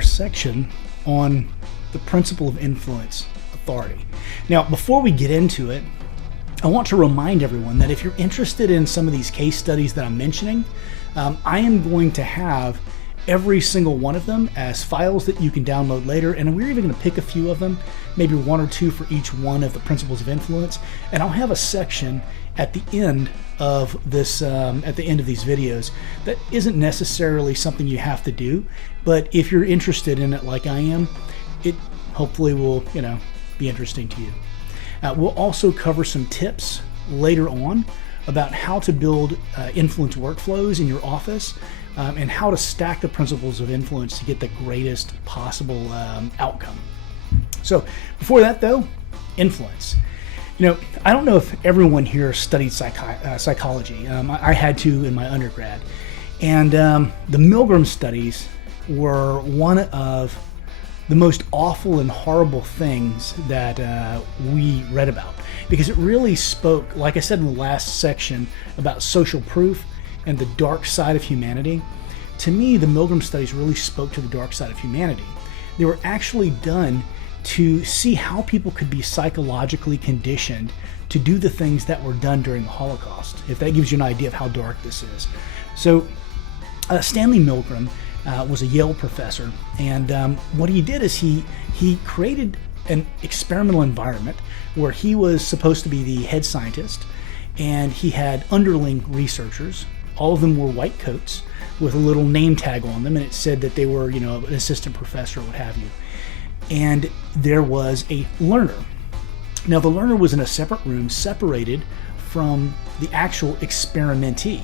entire section on the principle of influence, authority. Now, before we get into it, I want to remind everyone that if you're interested in some of these case studies that I'm mentioning, I am going to have every single one of them as files that you can download later, and we're even going to pick a few of them, maybe one or two for each one of the principles of influence, and I'll have a section at the end of this, at the end of these videos that isn't necessarily something you have to do, but if you're interested in it like I am, it hopefully will, be interesting to you. We'll also cover some tips later on about how to build influence workflows in your office, and how to stack the principles of influence to get the greatest possible outcome. So before that though, influence. I don't know if everyone here studied psychology. I had to in my undergrad. And the Milgram studies were one of the most awful and horrible things that we read about, because it really spoke, like I said in the last section, about social proof and the dark side of humanity. To me, the Milgram studies really spoke to the dark side of humanity. They were actually done to see how people could be psychologically conditioned to do the things that were done during the Holocaust, if that gives you an idea of how dark this is. So Stanley Milgram was a Yale professor, and what he did is he created an experimental environment where he was supposed to be the head scientist, and he had underling researchers. All of them wore white coats with a little name tag on them, and it said that they were, an assistant professor or what have you. And there was a learner. Now, the learner was in a separate room, separated from the actual experimentee.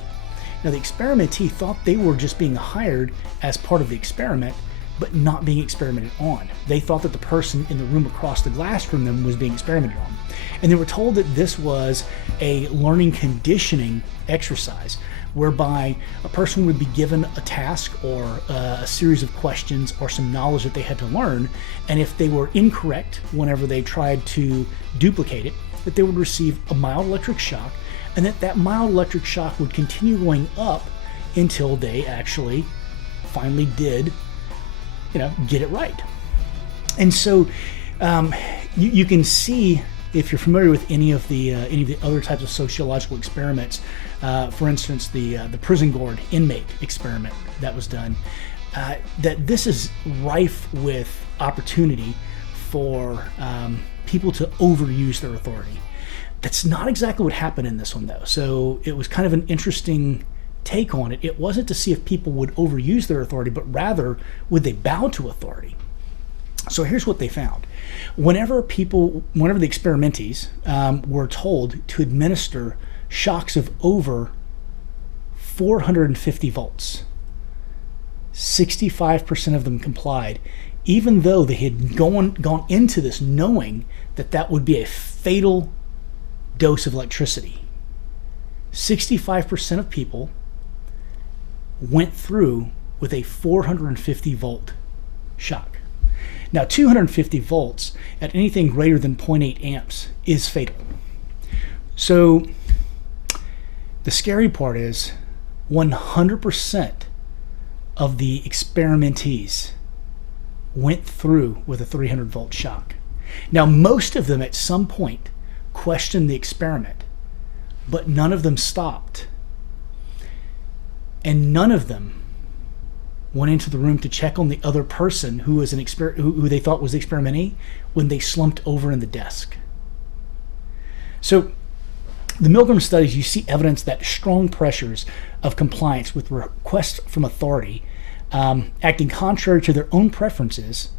Now, the experimentee thought they were just being hired as part of the experiment, but not being experimented on. They thought that the person in the room across the glass from them was being experimented on. And they were told that this was a learning conditioning exercise, whereby a person would be given a task or a series of questions or some knowledge that they had to learn, and if they were incorrect whenever they tried to duplicate it, that they would receive a mild electric shock, and that mild electric shock would continue going up until they actually finally did, get it right. And so you can see, if you're familiar with any of the other types of sociological experiments, for instance, the prison guard inmate experiment that was done, that this is rife with opportunity for people to overuse their authority. That's not exactly what happened in this one, though. So it was kind of an interesting take on it. It wasn't to see if people would overuse their authority, but rather would they bow to authority. So here's what they found. Whenever the experimentees were told to administer shocks of over 450 volts, 65% of them complied, even though they had gone into this knowing that that would be a fatal dose of electricity. 65% of people went through with a 450 volt shock. Now, 250 volts at anything greater than 0.8 amps is fatal. So the scary part is 100% of the experimentees went through with a 300 volt shock. Now, most of them at some point questioned the experiment, but none of them stopped. And none of them went into the room to check on the other person who was who they thought was the experimentee when they slumped over in the desk. So the Milgram studies, you see evidence that strong pressures of compliance with requests from authority, acting contrary to their own preferences,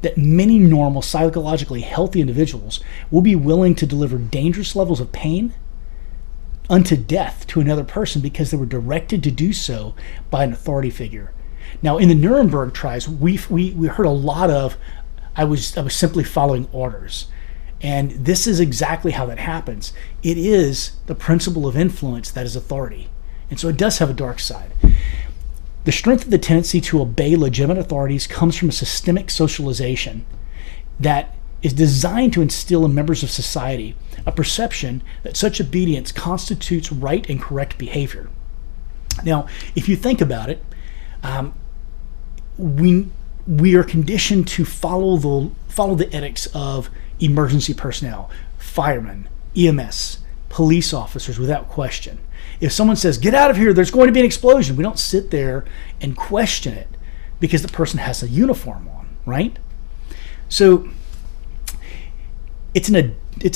that many normal, psychologically healthy individuals will be willing to deliver dangerous levels of pain unto death to another person because they were directed to do so by an authority figure. Now, in the Nuremberg trials, we heard a lot of, I was simply following orders. And this is exactly how that happens. It is the principle of influence that is authority. And so it does have a dark side. The strength of the tendency to obey legitimate authorities comes from a systemic socialization that is designed to instill in members of society a perception that such obedience constitutes right and correct behavior. Now, if you think about it, we are conditioned to follow the edicts of emergency personnel, firemen, EMS, police officers without question. If someone says, get out of here, there's going to be an explosion, we don't sit there and question it because the person has a uniform on, right? So it's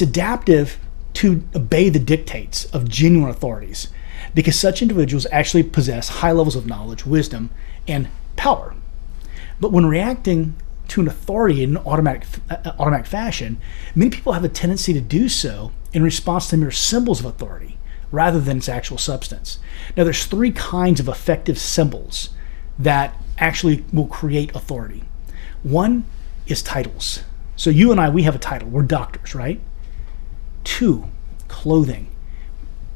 adaptive to obey the dictates of genuine authorities because such individuals actually possess high levels of knowledge, wisdom, and power. But when reacting to an authority in an automatic fashion, many people have a tendency to do so in response to mere symbols of authority rather than its actual substance. Now, there's three kinds of effective symbols that actually will create authority. One is titles. So you and I, we have a title. We're doctors, right? Two, clothing.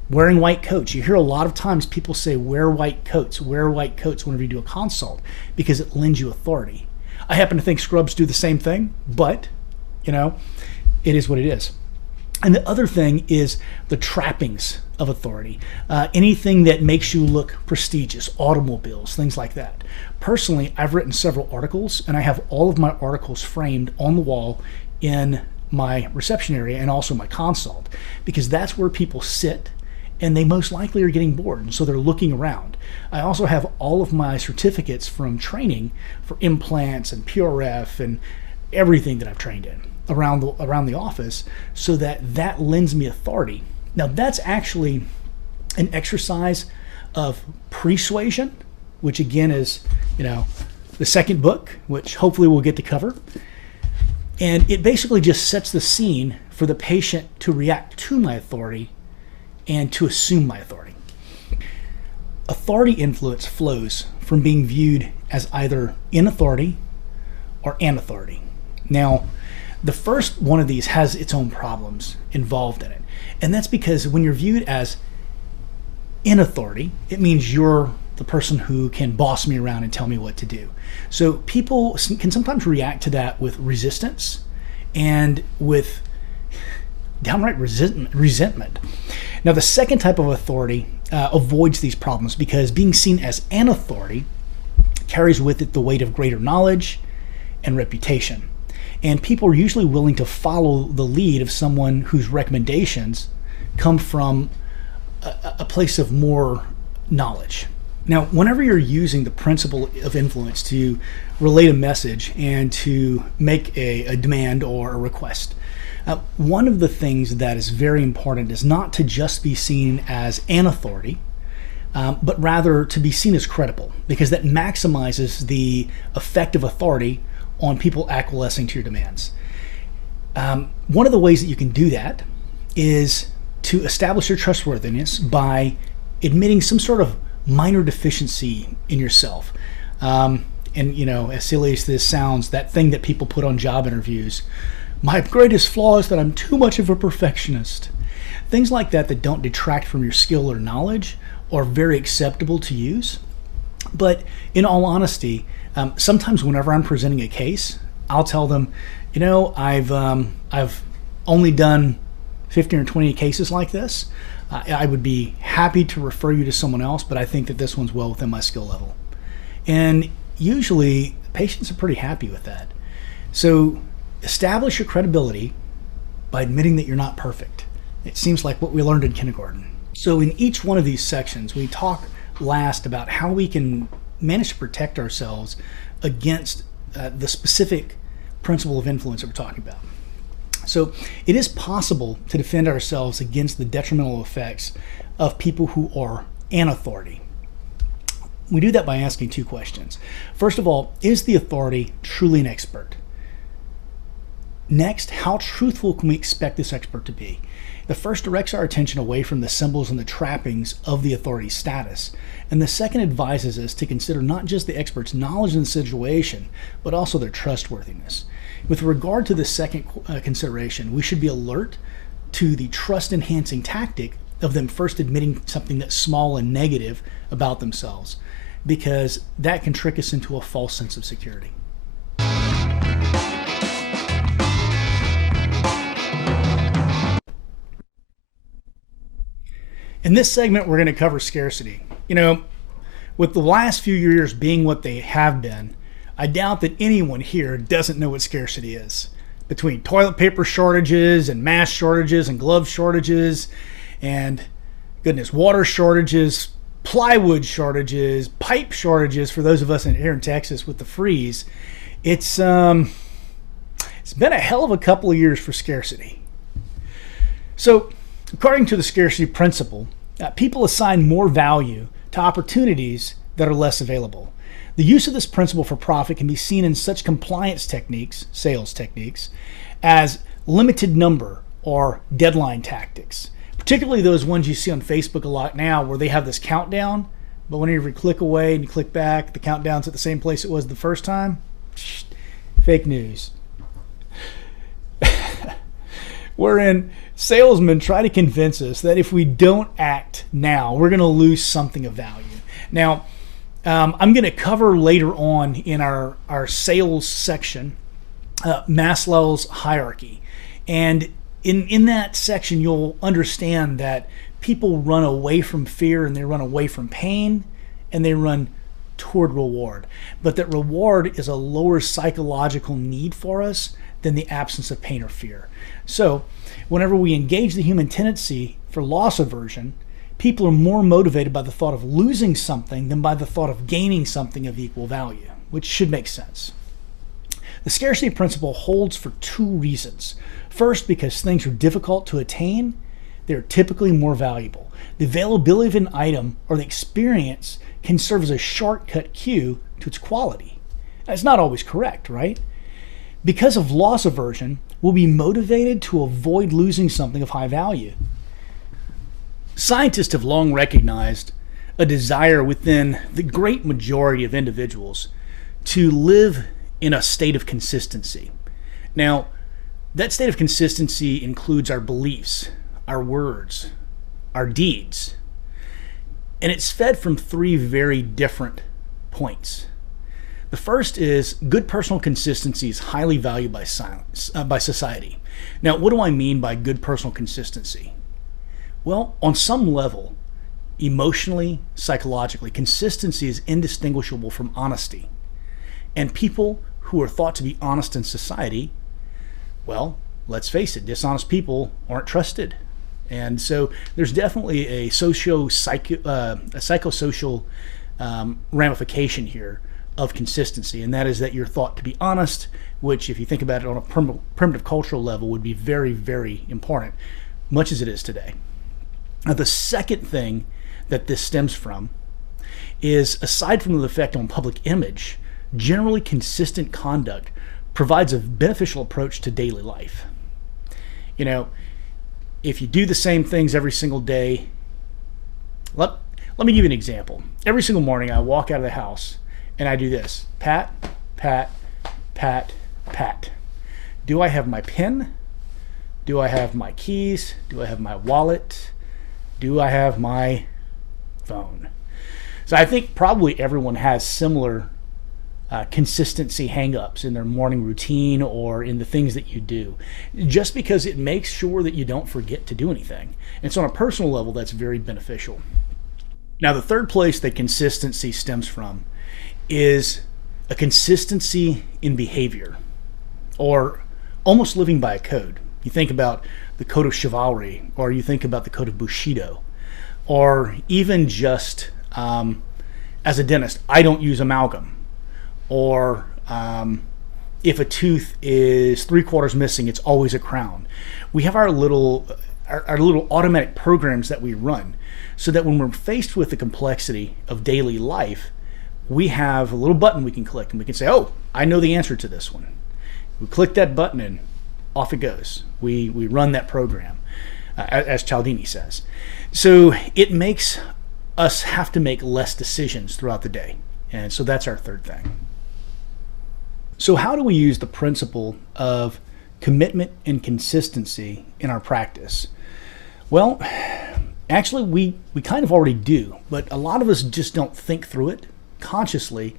Wearing white coats. You hear a lot of times people say, wear white coats whenever you do a consult because it lends you authority. I happen to think scrubs do the same thing, but, it is what it is. And the other thing is the trappings of authority. Anything that makes you look prestigious, automobiles, things like that. Personally, I've written several articles, and I have all of my articles framed on the wall in my reception area and also my consult, because that's where people sit and they most likely are getting bored, and so they're looking around. I also have all of my certificates from training for implants and PRF and everything that I've trained in around the office, so that lends me authority. Now, that's actually an exercise of persuasion, which again is, the second book, which hopefully we'll get to cover. And it basically just sets the scene for the patient to react to my authority and to assume my authority. Authority influence flows from being viewed as either in authority or an authority. Now, the first one of these has its own problems involved in it. And that's because when you're viewed as in authority, it means you're the person who can boss me around and tell me what to do. So people can sometimes react to that with resistance and with downright resentment. Now, the second type of authority avoids these problems because being seen as an authority carries with it the weight of greater knowledge and reputation. And people are usually willing to follow the lead of someone whose recommendations come from a place of more knowledge. Now, whenever you're using the principle of influence to relate a message and to make a demand or a request, one of the things that is very important is not to just be seen as an authority, but rather to be seen as credible, because that maximizes the effect of authority on people acquiescing to your demands. One of the ways that you can do that is to establish your trustworthiness by admitting some sort of minor deficiency in yourself. And as silly as this sounds, that thing that people put on job interviews, my greatest flaw is that I'm too much of a perfectionist. Things like that don't detract from your skill or knowledge are very acceptable to use. But in all honesty, sometimes whenever I'm presenting a case, I'll tell them, I've only done 15 or 20 cases like this. I would be happy to refer you to someone else, but I think that this one's well within my skill level. And usually patients are pretty happy with that. So establish your credibility by admitting that you're not perfect. It seems like what we learned in kindergarten. So in each one of these sections, we talk last about how we can manage to protect ourselves against the specific principle of influence that we're talking about. So it is possible to defend ourselves against the detrimental effects of people who are an authority. We do that by asking two questions. First of all, is the authority truly an expert? Next, how truthful can we expect this expert to be? The first directs our attention away from the symbols and the trappings of the authority's status. And the second advises us to consider not just the expert's knowledge in the situation, but also their trustworthiness. With regard to the second consideration, we should be alert to the trust-enhancing tactic of them first admitting something that's small and negative about themselves, because that can trick us into a false sense of security. In this segment, we're going to cover scarcity. With the last few years being what they have been, I doubt that anyone here doesn't know what scarcity is. Between toilet paper shortages and mask shortages and glove shortages and, goodness, water shortages, plywood shortages, pipe shortages for those of us here in Texas with the freeze, it's been a hell of a couple of years for scarcity. So, according to the scarcity principle, people assign more value to opportunities that are less available. The use of this principle for profit can be seen in such compliance techniques, sales techniques, as limited number or deadline tactics, particularly those ones you see on Facebook a lot now where they have this countdown, but whenever you click away and you click back, the countdown's at the same place it was the first time. Fake news. Wherein salesmen try to convince us that if we don't act now, we're going to lose something of value. Now, I'm going to cover later on in our sales section Maslow's hierarchy. And in that section, you'll understand that people run away from fear and they run away from pain and they run toward reward. But that reward is a lower psychological need for us than the absence of pain or fear. So whenever we engage the human tendency for loss aversion, people are more motivated by the thought of losing something than by the thought of gaining something of equal value, which should make sense. The scarcity principle holds for two reasons. First, because things are difficult to attain, they're typically more valuable. The availability of an item or the experience can serve as a shortcut cue to its quality. That's not always correct, right? Because of loss aversion, we'll be motivated to avoid losing something of high value. Scientists have long recognized a desire within the great majority of individuals to live in a state of consistency. Now, that state of consistency includes our beliefs, our words, our deeds, and it's fed from three very different points. The first is good personal consistency is highly valued by society. Now, what do I mean by good personal consistency? Well, on some level, emotionally, psychologically, consistency is indistinguishable from honesty. And people who are thought to be honest in society, well, let's face it, dishonest people aren't trusted. And so there's definitely a psychosocial ramification here of consistency, and that is that you're thought to be honest, which, if you think about it on a primitive cultural level, would be very, very important, much as it is today. Now, the second thing that this stems from is, aside from the effect on public image, generally consistent conduct provides a beneficial approach to daily life. You know, if you do the same things every single day, let me give you an example. Every single morning I walk out of the house and I do this: pat, pat, pat, pat. Do I have my pen? Do I have my keys? Do I have my wallet? Do I have my phone? So I think probably everyone has similar consistency hang-ups in their morning routine or in the things that you do, just because it makes sure that you don't forget to do anything. And so on a personal level, that's very beneficial. Now, the third place that consistency stems from is a consistency in behavior, or almost living by a code. You think about the code of chivalry, or you think about the code of Bushido, or even just as a dentist, I don't use amalgam. Or if a tooth is 3/4 missing, it's always a crown. We have our little automatic programs that we run, so that when we're faced with the complexity of daily life, we have a little button we can click and we can say, oh, I know the answer to this one. We click that button and off it goes. We run that program, as Cialdini says. So it makes us have to make less decisions throughout the day. And so that's our third thing. So how do we use the principle of commitment and consistency in our practice? Well, actually we kind of already do, but a lot of us just don't think through it consciously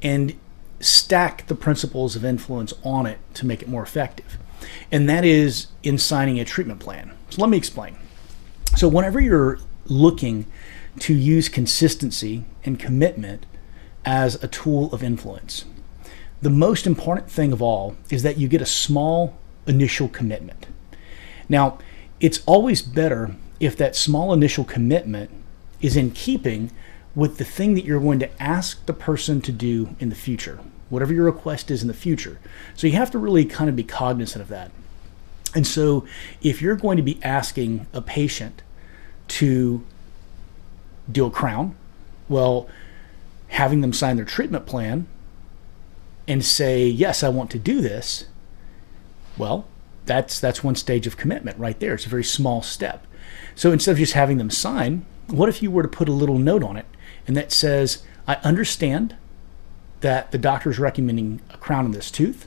and stack the principles of influence on it to make it more effective. And that is in signing a treatment plan. So let me explain. So whenever you're looking to use consistency and commitment as a tool of influence, the most important thing of all is that you get a small initial commitment. Now, it's always better if that small initial commitment is in keeping with the thing that you're going to ask the person to do in the future, whatever your request is in the future. So you have to really kind of be cognizant of that. And so if you're going to be asking a patient to do a crown, well, having them sign their treatment plan and say, yes, I want to do this, well, that's one stage of commitment right there. It's a very small step. So instead of just having them sign, what if you were to put a little note on it and that says, I understand that the doctor is recommending a crown in this tooth,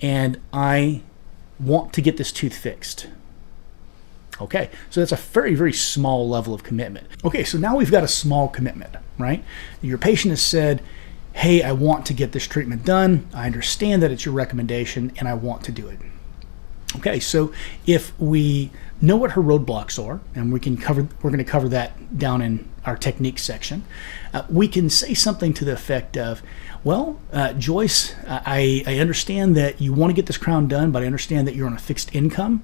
and I want to get this tooth fixed. Okay, so that's a very, very small level of commitment. Okay, so now we've got a small commitment, right? Your patient has said, hey, I want to get this treatment done. I understand that it's your recommendation and I want to do it. Okay, so if we know what her roadblocks are, and we're going to cover that down in our technique section, we can say something to the effect of, well, Joyce, I understand that you want to get this crown done, but I understand that you're on a fixed income,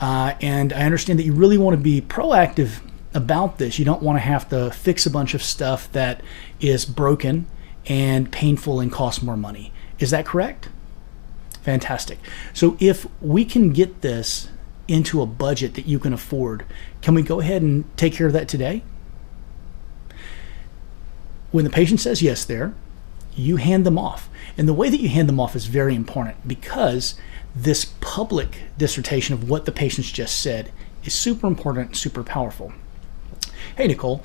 and I understand that you really want to be proactive about this. You don't want to have to fix a bunch of stuff that is broken and painful and costs more money. Is that correct? Fantastic. So if we can get this into a budget that you can afford, can we go ahead and take care of that today? When the patient says yes there, you hand them off. And the way that you hand them off is very important, because this public dissertation of what the patient's just said is super important, super powerful. Hey, Nicole,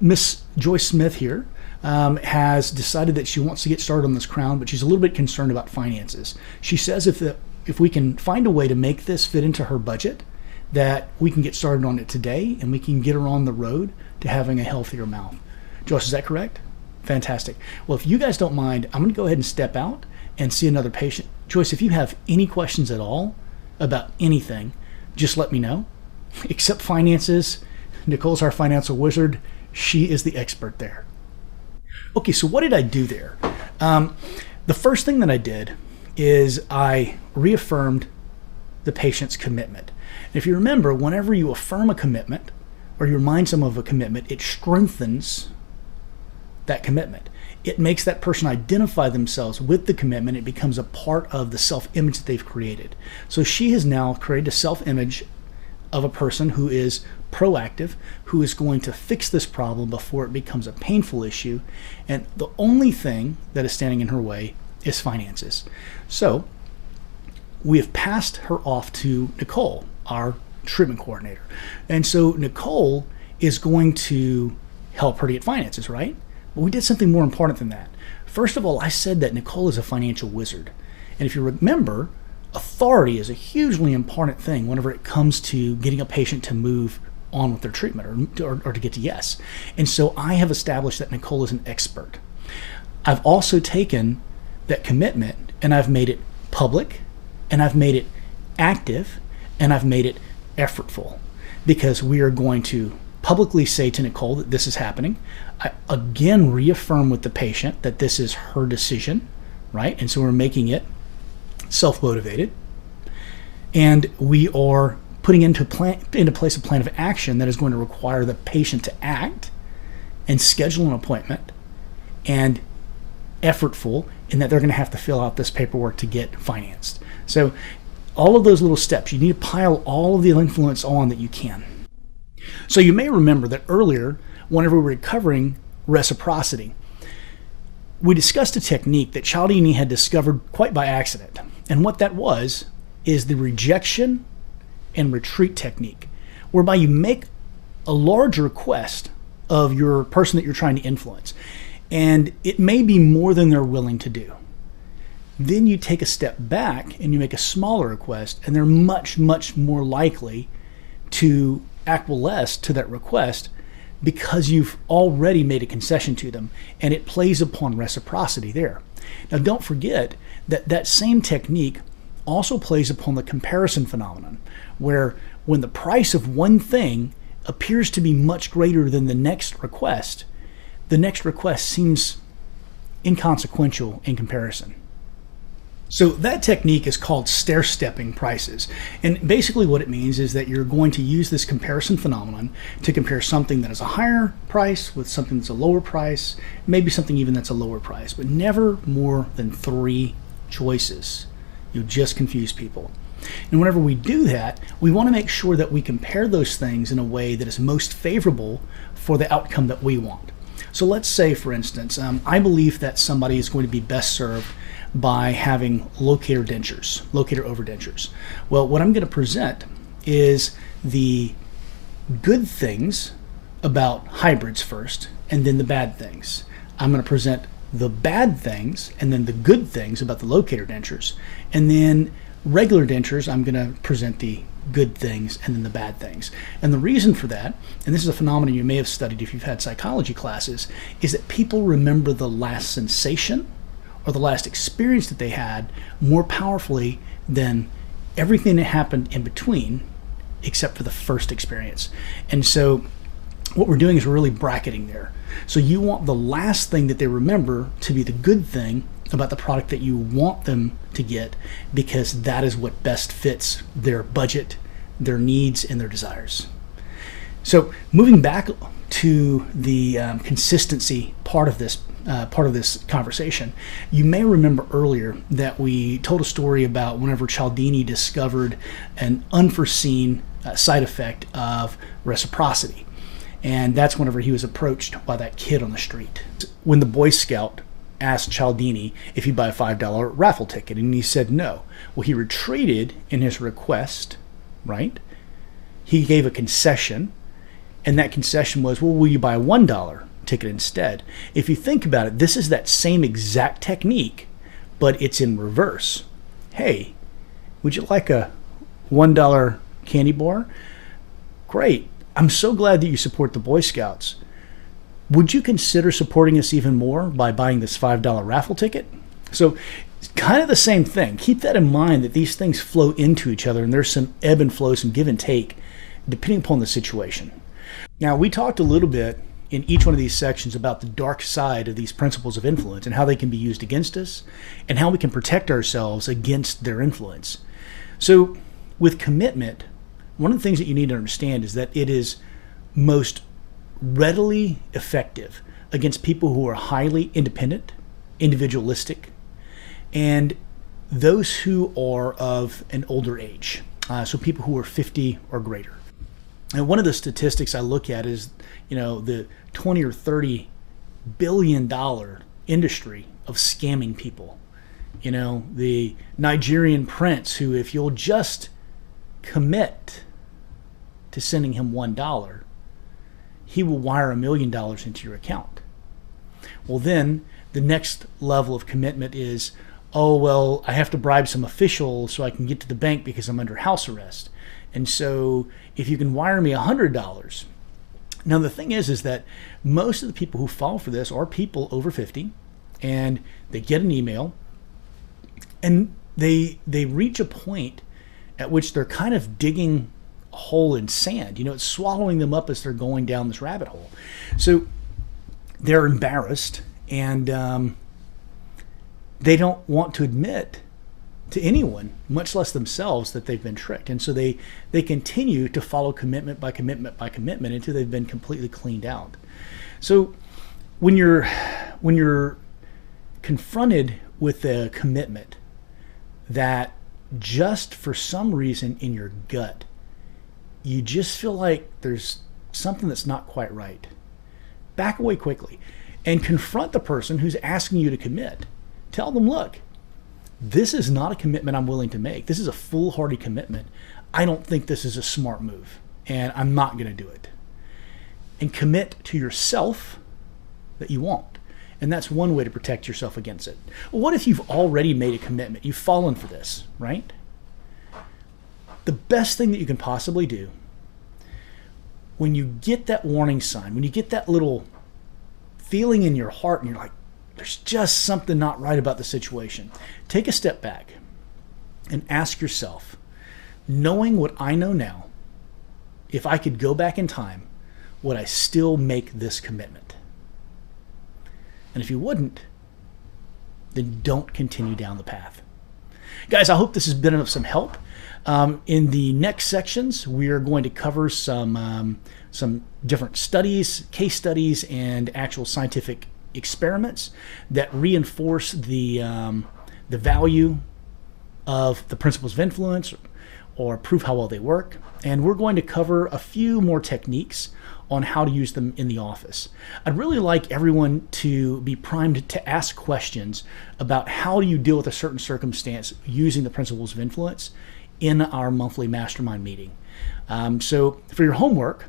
Miss Joyce Smith here has decided that she wants to get started on this crown, but she's a little bit concerned about finances. She says if we can find a way to make this fit into her budget, that we can get started on it today and we can get her on the road to having a healthier mouth. Joyce, is that correct? Fantastic. Well, if you guys don't mind, I'm going to go ahead and step out and see another patient. Joyce, if you have any questions at all about anything, just let me know. Except finances, Nicole's our financial wizard. She is the expert there. Okay, so what did I do there? The first thing that I did is I reaffirmed the patient's commitment. And if you remember, whenever you affirm a commitment or you remind someone of a commitment, it strengthens that commitment. It makes that person identify themselves with the commitment. It becomes a part of the self-image that they've created. So she has now created a self-image of a person who is proactive, who is going to fix this problem before it becomes a painful issue. And the only thing that is standing in her way is finances. So we have passed her off to Nicole, our treatment coordinator. And so Nicole is going to help her to get finances, right? But we did something more important than that. First of all, I said that Nicole is a financial wizard. And if you remember, authority is a hugely important thing whenever it comes to getting a patient to move on with their treatment or to get to yes. And so I have established that Nicole is an expert. I've also taken that commitment and I've made it public, and I've made it active, and I've made it effortful, because we are going to publicly say to Nicole that this is happening. I again reaffirm with the patient that this is her decision, right? And so we're making it self-motivated, and we are putting into place a plan of action that is going to require the patient to act and schedule an appointment, and effortful in that they're going to have to fill out this paperwork to get financed. So all of those little steps, you need to pile all of the influence on that you can. So you may remember that earlier, whenever we were covering reciprocity, we discussed a technique that Cialdini had discovered quite by accident. And what that was is the rejection and retreat technique, whereby you make a large request of your person that you're trying to influence, and it may be more than they're willing to do. Then you take a step back and you make a smaller request, and they're much, much more likely to acquiesce to that request because you've already made a concession to them, and it plays upon reciprocity there. Now, don't forget that that same technique also plays upon the comparison phenomenon, where when the price of one thing appears to be much greater than the next request seems inconsequential in comparison. So that technique is called stair-stepping prices. And basically what it means is that you're going to use this comparison phenomenon to compare something that is a higher price with something that's a lower price, maybe something even that's a lower price, but never more than 3 choices. You'll just confuse people. And whenever we do that, we want to make sure that we compare those things in a way that is most favorable for the outcome that we want. So let's say, for instance, I believe that somebody is going to be best served by having locator overdentures. Well, what I'm going to present is the good things about hybrids first, and then the bad things. I'm going to present the bad things and then the good things about the locator dentures, and then regular dentures, I'm going to present the good things and then the bad things. And the reason for that, and this is a phenomenon you may have studied if you've had psychology classes, is that people remember the last sensation or the last experience that they had more powerfully than everything that happened in between, except for the first experience. And so what we're doing is we're really bracketing there. So you want the last thing that they remember to be the good thing about the product that you want them to get, because that is what best fits their budget, their needs, and their desires. So moving back to the consistency part of this conversation, you may remember earlier that we told a story about whenever Cialdini discovered an unforeseen side effect of reciprocity. And that's whenever he was approached by that kid on the street. When the Boy Scout asked Cialdini if he'd buy a $5 raffle ticket, and he said no. Well, he retreated in his request, right? He gave a concession, and that concession was, well, will you buy a $1 ticket instead? If you think about it, this is that same exact technique, but it's in reverse. Hey, would you like a $1 candy bar? Great. I'm so glad that you support the Boy Scouts. Would you consider supporting us even more by buying this $5 raffle ticket? So it's kind of the same thing. Keep that in mind, that these things flow into each other, and there's some ebb and flow, some give and take, depending upon the situation. Now, we talked a little bit in each one of these sections about the dark side of these principles of influence and how they can be used against us and how we can protect ourselves against their influence. So with commitment, one of the things that you need to understand is that it is most readily effective against people who are highly independent, individualistic, and those who are of an older age. So people who are 50 or greater. And one of the statistics I look at is, the 20 or 30 billion dollar industry of scamming people. The Nigerian prince who, if you'll just commit to sending him $1, he will wire $1 million into your account. Well, then the next level of commitment is, oh, well, I have to bribe some official so I can get to the bank because I'm under house arrest. And so if you can wire me $100. Now, the thing is that most of the people who fall for this are people over 50, and they get an email, and they reach a point at which they're kind of digging a hole in sand. It's swallowing them up as they're going down this rabbit hole. So they're embarrassed, and they don't want to admit to anyone, much less themselves, that they've been tricked. And so they continue to follow commitment by commitment by commitment until they've been completely cleaned out. So when you're confronted with a commitment that just for some reason in your gut, you just feel like there's something that's not quite right, back away quickly and confront the person who's asking you to commit. Tell them, look, this is not a commitment I'm willing to make. This is a foolhardy commitment. I don't think this is a smart move, and I'm not going to do it. And commit to yourself that you won't. And that's one way to protect yourself against it. Well, what if you've already made a commitment? You've fallen for this, right? The best thing that you can possibly do, when you get that warning sign, when you get that little feeling in your heart and you're like, there's just something not right about the situation, take a step back and ask yourself, knowing what I know now, if I could go back in time, would I still make this commitment? And if you wouldn't, then don't continue down the path. Guys, I hope this has been of some help. In the next sections, we are going to cover some different studies, case studies, and actual scientific experiments that reinforce the value of the principles of influence or prove how well they work. And we're going to cover a few more techniques on how to use them in the office. I'd really like everyone to be primed to ask questions about how do you deal with a certain circumstance using the principles of influence in our monthly mastermind meeting. So for your homework,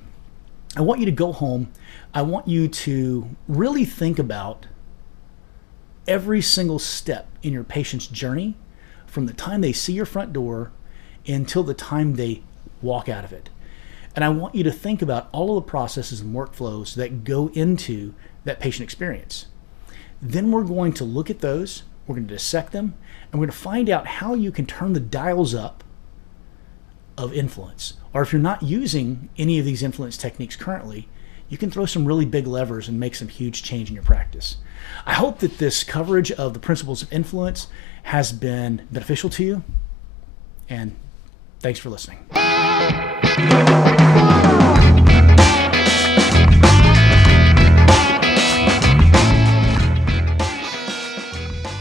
I want you to go home. I want you to really think about every single step in your patient's journey from the time they see your front door until the time they walk out of it. And I want you to think about all of the processes and workflows that go into that patient experience. Then we're going to look at those, we're going to dissect them, and we're going to find out how you can turn the dials up of influence. Or if you're not using any of these influence techniques currently, you can throw some really big levers and make some huge change in your practice. I hope that this coverage of the principles of influence has been beneficial to you, and thanks for listening.